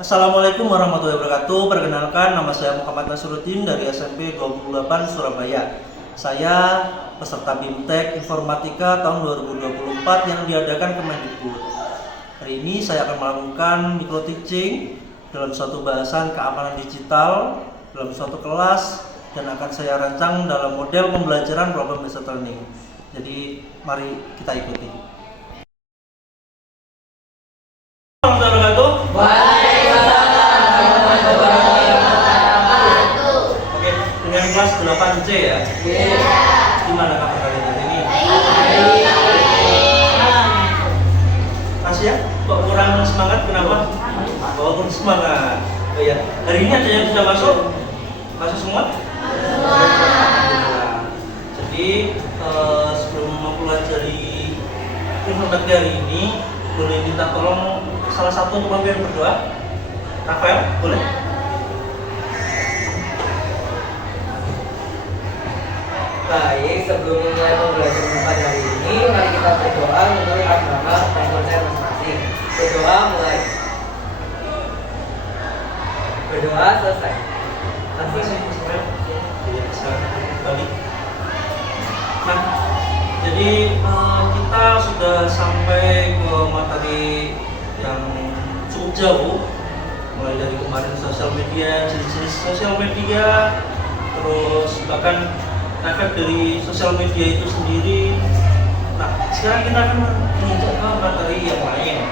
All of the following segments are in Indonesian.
Assalamualaikum warahmatullahi wabarakatuh. Perkenalkan, nama saya Muhammad Nasruddin dari SMP 28 Surabaya. Saya peserta BIMTEK Informatika tahun 2024 yang diadakan Kemendikbud. Hari ini saya akan melakukan micro teaching dalam suatu bahasan keamanan digital dalam suatu kelas dan akan saya rancang dalam model pembelajaran problem based learning. Jadi mari kita ikuti. Assalamualaikum warahmatullahi. Oke, dengan kelas 8C ya. Gimana kabar kalian hari ini? Masih ya? Kok kurang semangat kenapa? Oh, kurang semangat. Oh ya, hari ini ada yang sudah masuk? Masuk semua? Nah, jadi sebelum mempelajari informatika hari ini, boleh minta tolong salah satu untuk memimpin berdoa. Rafael, boleh? Baik, sebelum mulai pembelajaran pada hari ini, mari kita berdoa menurut agama dan percaya masing-masing. Berdoa mulai. Berdoa selesai. Nah, jadi kita sudah sampai ke materi yang cukup jauh, mulai dari kemarin sosial media, jenis-jenis sosial media, terus bahkan efek dari sosial media itu sendiri. Nah, sekarang kita akan menginjak ke materi yang lain.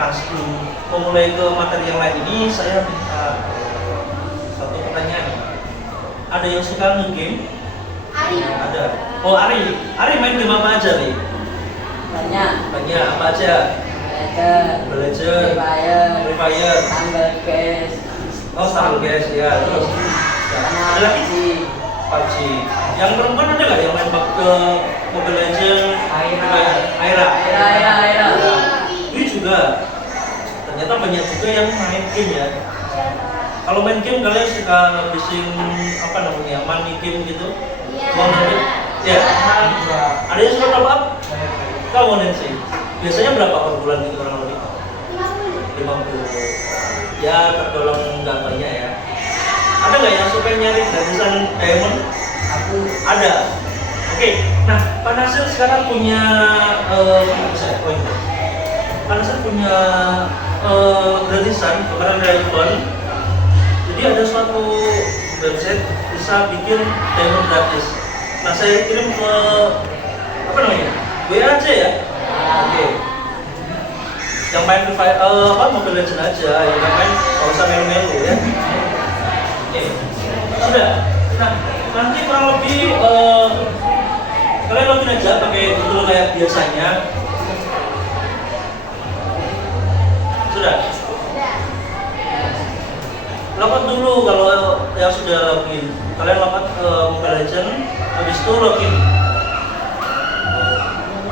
Nah, sebelum memulai ke materi yang lain ini, saya minta satu pertanyaan. Ada yang suka nge-game? Ada. Oh, Ari main game apa aja nih? Banyak. Apa aja? Belajar. Free Fire. Oh, Stumble Guys ya. Terus ada lagi? PUBG. Yang perempuan ada nggak yang main ke Mobile Legends? Aira. Ini juga. Ternyata banyak juga yang main game ya. Kalau main game kalian suka ngabisin apa namanya, money game gitu? Ya. Ada yang suka top up? Kamu sih. Biasanya berapa per bulan itu kurang lebih? 50. Ya tergolong nggak banyak ya. Ada nggak yang suka nyari gratisan diamond? Aku ada. Oke. Nah, Pak Nasir sekarang punya Pak Nasir punya gratisan kepada diamond. Jadi ada suatu website bisa bikin diamond gratis. Nah, saya kirim ke apa namanya? WA aja ya. Oke. Yang main Mobile Legends aja, yang main nggak usah melu-melu ya. Oke. Sudah. Nah, nanti kurang lebih kalian login aja pakai Google kayak biasanya. Sudah. Login dulu kalau yang sudah login. Kalian login ke Mobile Legends, habis itu login.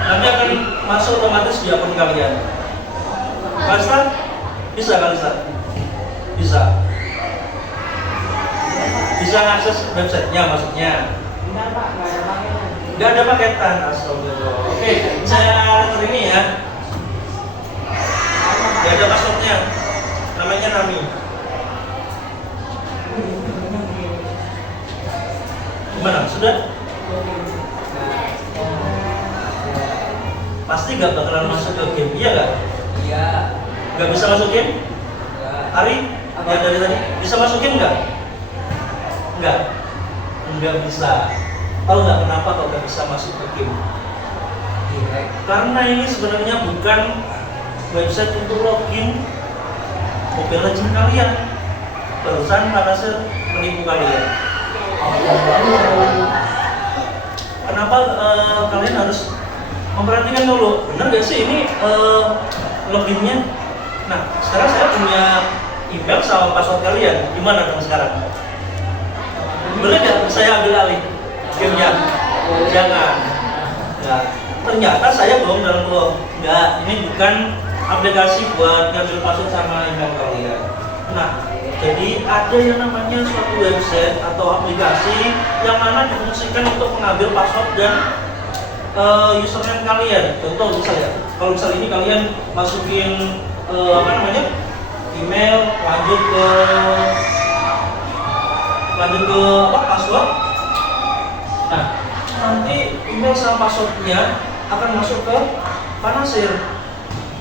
Nanti akan masuk otomatis di akun kalian. Kalista? Bisa Kalista? Bisa. Bisa akses websitenya maksudnya? Nggak ada paketan. Astagfirullah. Oke, saya ini ya. Nggak ada passwordnya. Namanya Nami. Gimana? Sudah? Pasti nggak bakalan masuk ke game, iya nggak? Iya. Nggak bisa masuk game? Ari, yang dari tadi bisa masuk game nggak? Nggak bisa. Tahu nggak kenapa kok nggak bisa masuk ke game? Karena ini sebenarnya bukan website untuk login Mobile Legends kalian. Barusan Pak Nasir menipu kalian. Kenapa kalian harus memperhatikan dulu, benar gak sih ini loginnya? Nah, sekarang saya punya email sama password kalian. Gimana dong sekarang? Boleh nggak saya ambil alih gamenya? Jangan. Nah, ternyata saya bohong dalam blog. Enggak, ini bukan aplikasi buat ngambil password sama email kalian. Nah, jadi ada yang namanya suatu website atau aplikasi yang mana difungsikan untuk mengambil password dan username kalian. Contoh misalnya, kalau misalnya ini kalian masukin email, lanjut ke apa, password. Nah, nanti email sama passwordnya akan masuk ke Panasir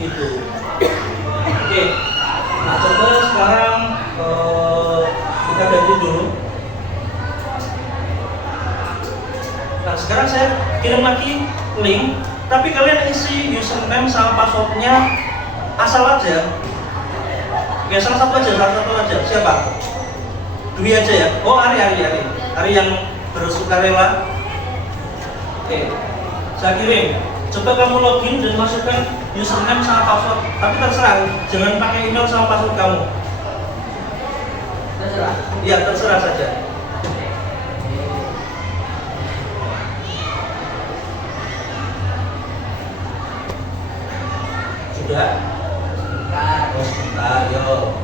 gitu. Oke, nah coba sekarang kita ganti dulu. Nah sekarang saya kirim lagi link, tapi kalian isi username sama passwordnya asal aja. Oke, salah satu aja. Siapa? Dwi aja ya. Oh, Ari yang bersukarela. Oke, saya kirim. Coba kamu login dan masukkan username sama password. Tapi terserah, jangan pakai email sama password kamu. Terserah. Iya, terserah saja. Sudah? Oh, sebentar, yuk.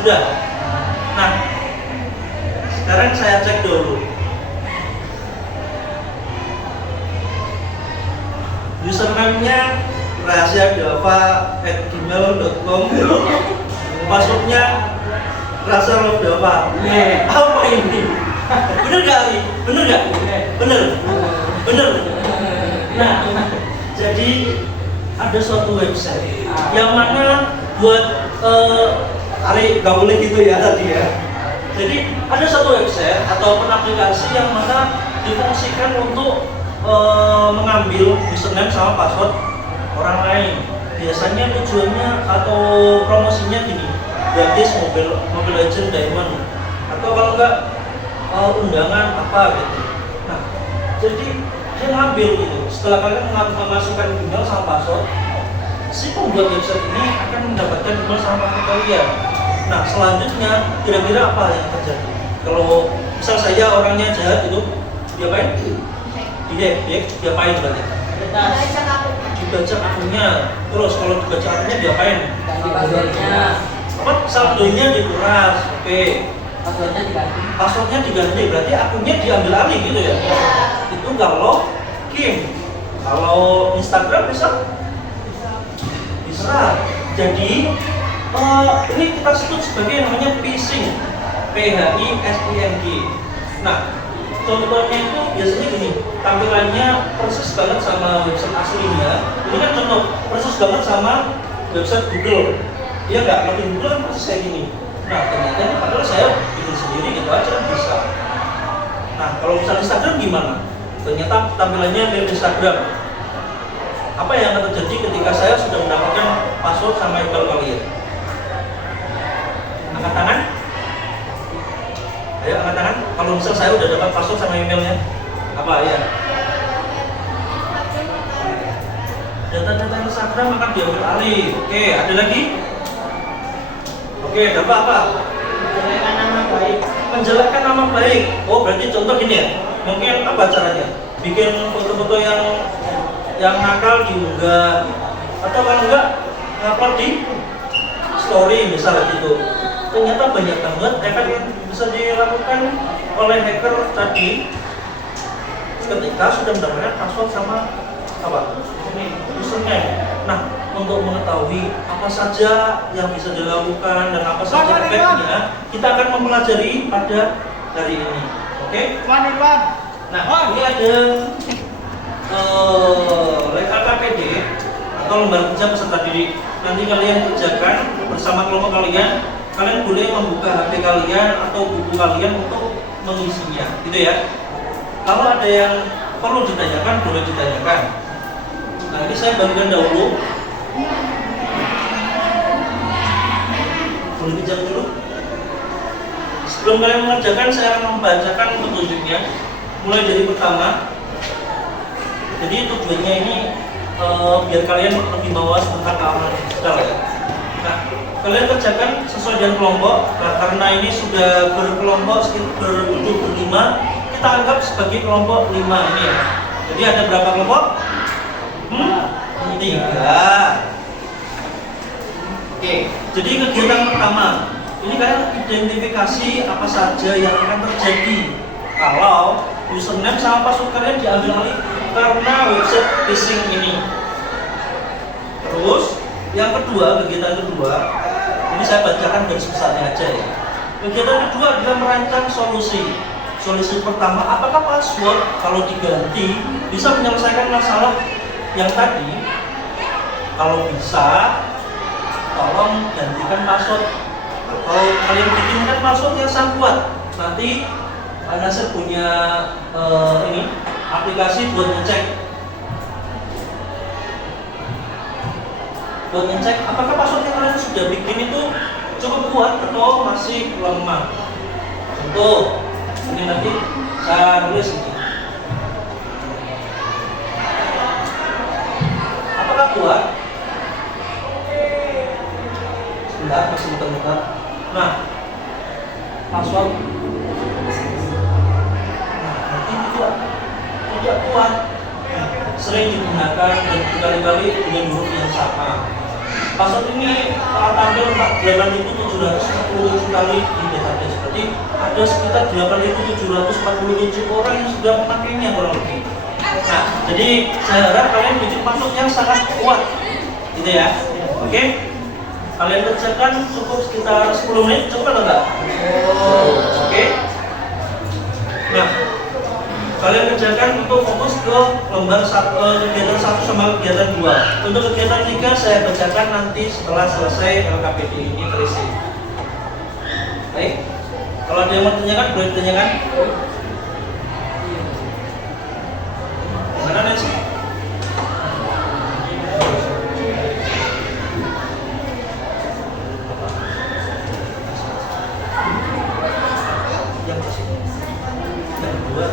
Sudah? Nah, sekarang saya cek dulu. Username-nya rahasiadava@gmail.com. Passwordnya rasalovdava. Apa ini? Bener gak, Ali? Bener gak? Bener. Nah, jadi ada suatu website yang mana buat Ali gak boleh gitu ya tadi ya. Jadi ada satu website ataupun aplikasi yang mana difungsikan untuk mengambil username sama password orang lain. Biasanya tujuannya atau promosinya gini, gratis Mobile Legends Diamond, atau kalau enggak undangan apa gitu. Nah, jadi dia ngambil gitu. Setelah kalian memasukkan email sama password, si pembuat website ini akan mendapatkan email sama password kalian. Nah, selanjutnya kira-kira apa yang terjadi? Kalau misal saya orangnya jahat itu, diapain? Diapain berarti? Dibaca akunnya. Terus kalau dibaca akunnya diapain? Ganti passwordnya. Apa? Saldonya dikuras. Oke. Passwordnya diganti. Berarti akunnya diambil alih gitu ya? Itu kalau game. Kalau Instagram bisa? Jadi ini kita sebut sebagai namanya phishing. PHISING. Nah, contohnya itu biasanya gini, tampilannya persis banget sama website aslinya. Ini kan contoh persis banget sama website Google. Iya nggak? Login Google kan persis kayak gini. Nah, ternyata padahal saya bikin sendiri gitu aja kan bisa. Nah, kalau misalnya Instagram gimana? Ternyata tampilannya mirip Instagram. Apa yang akan terjadi ketika saya sudah mendapatkan password sama email kalian? Angkat tangan. Ayo angkat tangan. Kalau misal saya udah dapat password sama emailnya, apa ya? Data-data Instagram akan diambil alih. Oke, ada lagi? Oke, dapat apa? Menjelekkan nama baik. Menjelekkan nama baik. Oh, berarti contoh gini ya. Mungkin apa caranya? Bikin foto-foto yang nakal diunggah, atau kalau enggak ngupload di story misalnya gitu. Ternyata banyak banget hacker yang bisa dilakukan oleh hacker tadi ketika sudah mendapatkan password sama apa? Username. Nah, untuk mengetahui apa saja yang bisa dilakukan dan apa saja efeknya, kita akan mempelajari pada hari ini. Oke? Nah, ini ada LKPD atau lembar kerja peserta didik. Nanti kalian kerjakan bersama kelompok kalian. Kalian boleh membuka HP kalian atau buku kalian untuk mengisinya, gitu ya. Kalau ada yang perlu ditanyakan, boleh ditanyakan. Nah, ini saya bagikan dahulu. Boleh pinjam dulu. Sebelum kalian mengerjakan, saya akan membacakan petunjuknya. Mulai dari pertama. Jadi tujuannya ini biar kalian lebih mawas tentang keamanan digital ya. Nah, kalian kerjakan sesuai dengan kelompok. Nah, karena ini sudah berkelompok sekitar berlima, kita anggap sebagai kelompok 5 ini ya. Jadi ada berapa kelompok? 3. Oke, jadi kegiatan pertama ini kalian identifikasi apa saja yang akan terjadi kalau username sama password kalian diambil alih karena website phishing ini. Terus yang kedua, kegiatan kedua, ini saya bacakan garis besarnya aja ya. Kegiatan kedua adalah merancang solusi. Solusi pertama, apakah password kalau diganti bisa menyelesaikan masalah yang tadi? Kalau bisa, tolong gantikan password. Kalau kalian bikinkan password yang sangat kuat, nanti Pak Nasir punya ini aplikasi buat ngecek apakah password yang kalian sudah bikin itu cukup kuat atau masih lemah. Contoh, ini nanti saya tulis ini. Apakah kuat? Sebentar, masih muter-muter. Nah, password. Nah, nanti tidak kuat. Sering digunakan dan berkali-kali dengan huruf yang sama. Password ini telah tampil 8.740 kali di database. Berarti ada sekitar 8.747 orang yang sudah memakainya kurang lebih. Nah, jadi saya harap kalian bikin password yang sangat kuat, gitu ya. Oke? Kalian kerjakan cukup sekitar 10 menit, cukup atau enggak? Oke? Nah, kalian kerjakan untuk fokus ke lembar kegiatan 1 sama kegiatan 2. Untuk kegiatan 3 saya bacakan nanti setelah selesai LKPD ini terisi. Baik. Kalau ada yang mau tanyakan, boleh ditanyakan. Gimana Nancy? Yang kedua.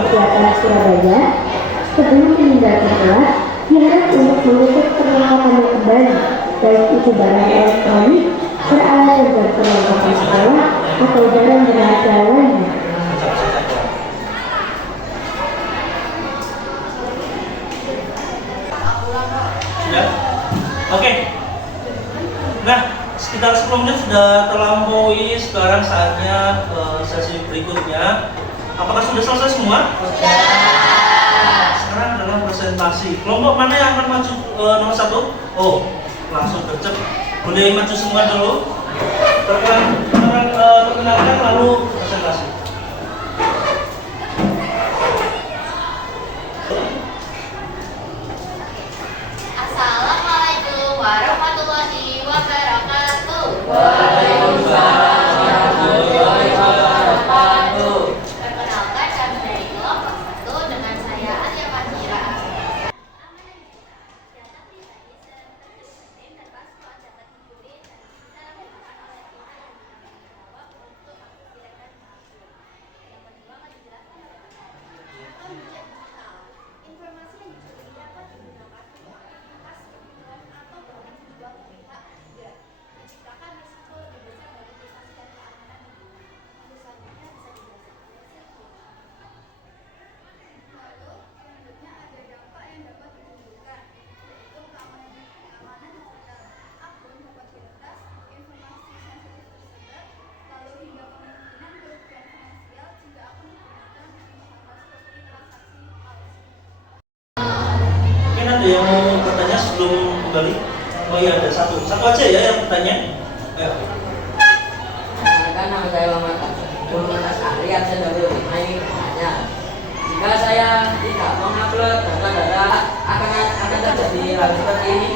Kesehatan Surabaya sebelum meninggalkan kelas diharap untuk mengecek perlengkapannya kembali, baik itu barang elektronik, peralat dan perlengkapan sekolah atau barang berharga lainnya. Sudah? Oke. Nah, sekitar 10 menit sudah terlampaui. Sekarang saatnya sesi berikutnya. Apakah sudah selesai semua? Sudah. Sekarang dalam presentasi. Kelompok mana yang akan maju nomor 1? Oh, langsung gercep. Boleh maju semua dulu. Perkenalkan lalu presentasi. Assalamualaikum warahmatullahi wabarakatuh. Waalaikumsalam warahmatullahi wabarakatuh. Perkenalkan, kami dari kelompok 1 dengan saya Alia Fadira. Mungkin ada yang mau bertanya sebelum kembali? Oh iya, ada satu aja ya yang bertanya. Ayo. Kan nama saya Muhammad Asari, absen dari Utimai bertanya, jika saya tidak mengupload data-data akan terjadi hal seperti ini.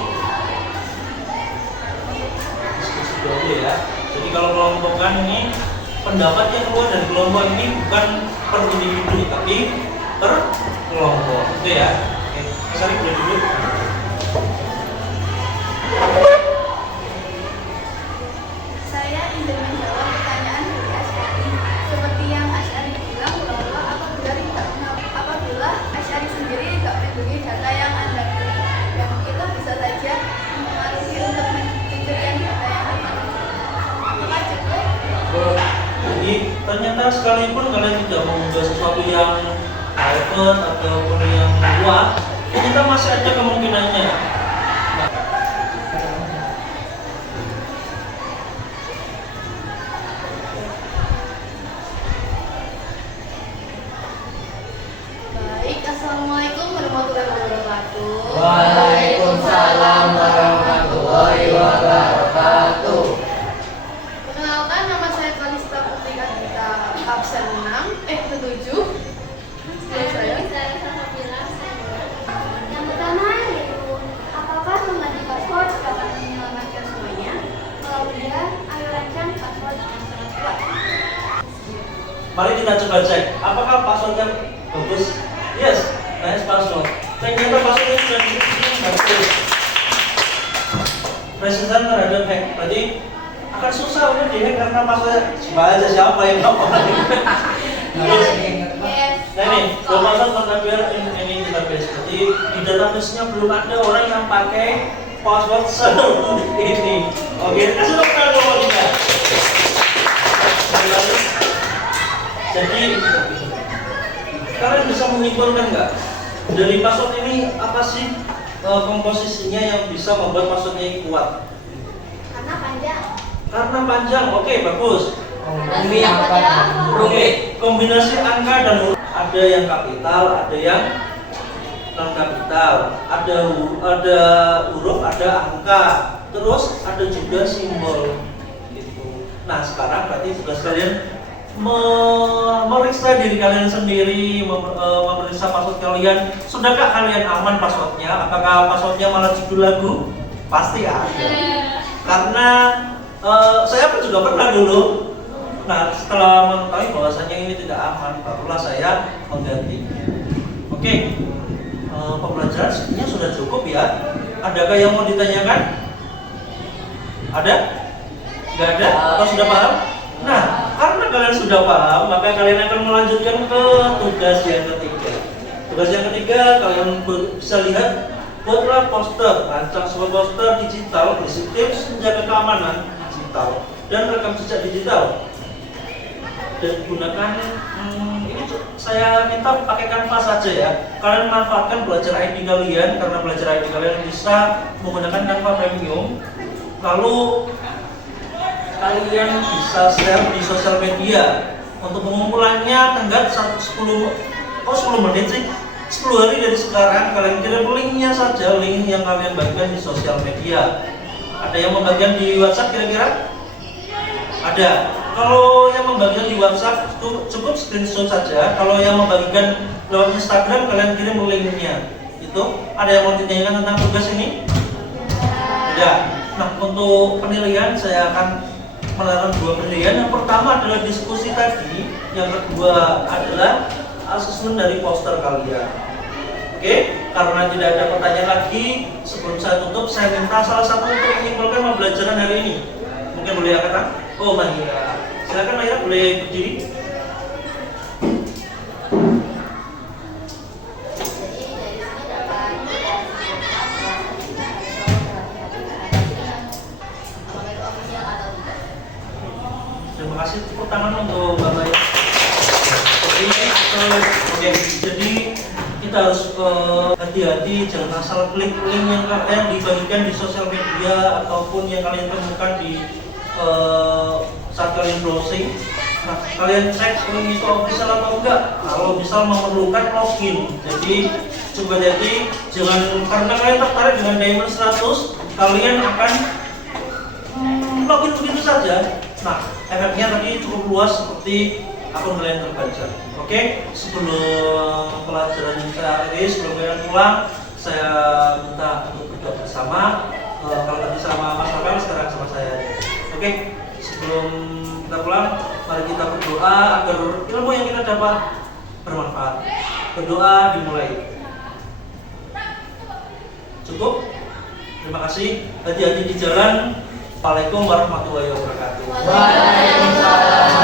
Dulu ya. Jadi kalau kelompokan ini pendapat yang keluar dari kelompok ini bukan per individu tapi per kelompok. Itu ya. Oke, Sari boleh dulu. Saya ingin menjawab pertanyaan dari Asy'ari. Seperti yang Asy'ari bilang bahwa apabila Asy'ari sendiri tidak melindungi data yang Anda yang private ataupun yang luar, kita masih ada kemungkinannya. Baik, Assalamualaikum warahmatullahi wabarakatuh. Waalaikumsalam warahmatullahi wabarakatuh. Perkenalkan, nama saya Kalista Putri Kadita, absen 7. Saya Yang pertama yaitu apakah mengganti password dapat menyelamatkan semuanya? Kalau iya, ayo rancang password yang sangat kuat. Mari kita coba cek, apakah passwordnya bagus? Yes, nice password. Ternyata passwordnya sudah bagus. Resisten terhadap hack. Berarti akan susah untuk dihack karena passwordnya coba aja siapa yang ngomong. Yes. Nah ini, password tertabir ini database. Jadi di database-nya belum ada orang yang pakai password seperti ini. Oke, kasih tepuk tangan dulu kita. Jadi kalian bisa menyimpulkan nggak dari password ini apa sih komposisinya yang bisa membuat passwordnya ini kuat? Karena panjang. Karena panjang, oke bagus. Rumit. Kombinasi angka dan huruf, ada yang kapital, ada yang non kapital, ada huruf, ada angka, terus ada juga simbol gitu. Nah sekarang berarti tugas kalian memeriksa diri kalian sendiri, memeriksa password kalian. Sudahkah kalian aman passwordnya? Apakah passwordnya malah judul lagu? Pasti ada. Karena saya pun juga pernah dulu. Nah setelah mengetahui bahwasanya ini tidak aman, barulah saya menggantinya. Oke, pembelajaran sepertinya sudah cukup ya. Adakah yang mau ditanyakan? Ada? Nggak ada? Atau sudah paham? Nah, karena kalian sudah paham, maka kalian akan melanjutkan ke tugas yang ketiga. Tugas yang ketiga, kalian bisa lihat, buatlah poster, rancang sebuah poster digital berisi tips menjaga keamanan digital dan rekam jejak digital. Dan gunakan, ini saya minta pakai Canva saja ya. Kalian manfaatkan belajar ID kalian, karena belajar ID kalian bisa menggunakan Canva Premium. Lalu kalian bisa share di sosial media. Untuk pengumpulannya tenggat 10 menit sih, 10 hari dari sekarang. Kalian kirim linknya saja, link yang kalian bagikan di sosial media. Ada yang membagikan di WhatsApp kira-kira? Ada. Kalau yang membagikan di WhatsApp cukup screenshot saja. Kalau yang membagikan lewat Instagram, kalian kirim linknya. Itu ada yang mau ditanyakan tentang tugas ini? Tidak. Nah, untuk penilaian saya akan melarang 2 penilaian. Yang pertama adalah diskusi tadi, yang kedua adalah asesmen dari poster kalian. Oke, karena tidak ada pertanyaan lagi, sebelum saya tutup, saya minta salah satu untuk menyimpulkan pembelajaran hari ini. Mungkin boleh kata? Oh, Mahira. Silakan Mahira, boleh berdiri. Terima kasih, tepuk tangan untuk Bapak ya. Oke, jadi kita harus hati-hati, jangan asal klik link yang kalian dibagikan di sosial media ataupun yang kalian temukan di saat kalian browsing. Nah, kalian cek link itu official atau enggak. Kalau misal memerlukan login, jadi coba jadi jangan karena kalian tertarik dengan Diamond 100, kalian akan login begitu saja. Nah, efeknya tadi cukup luas seperti akun kalian terbaca. Oke, sebelum pelajaran kita ini, sebelum kalian pulang, saya minta untuk berdoa bersama. Kalau tadi sama Mas Rafael, sekarang sama saya. Oke, sebelum kita pulang, mari kita berdoa agar ilmu yang kita dapat bermanfaat. Berdoa dimulai. Cukup? Terima kasih. Hati-hati di jalan. Assalamualaikum warahmatullahi wabarakatuh. Waalaikumsalam.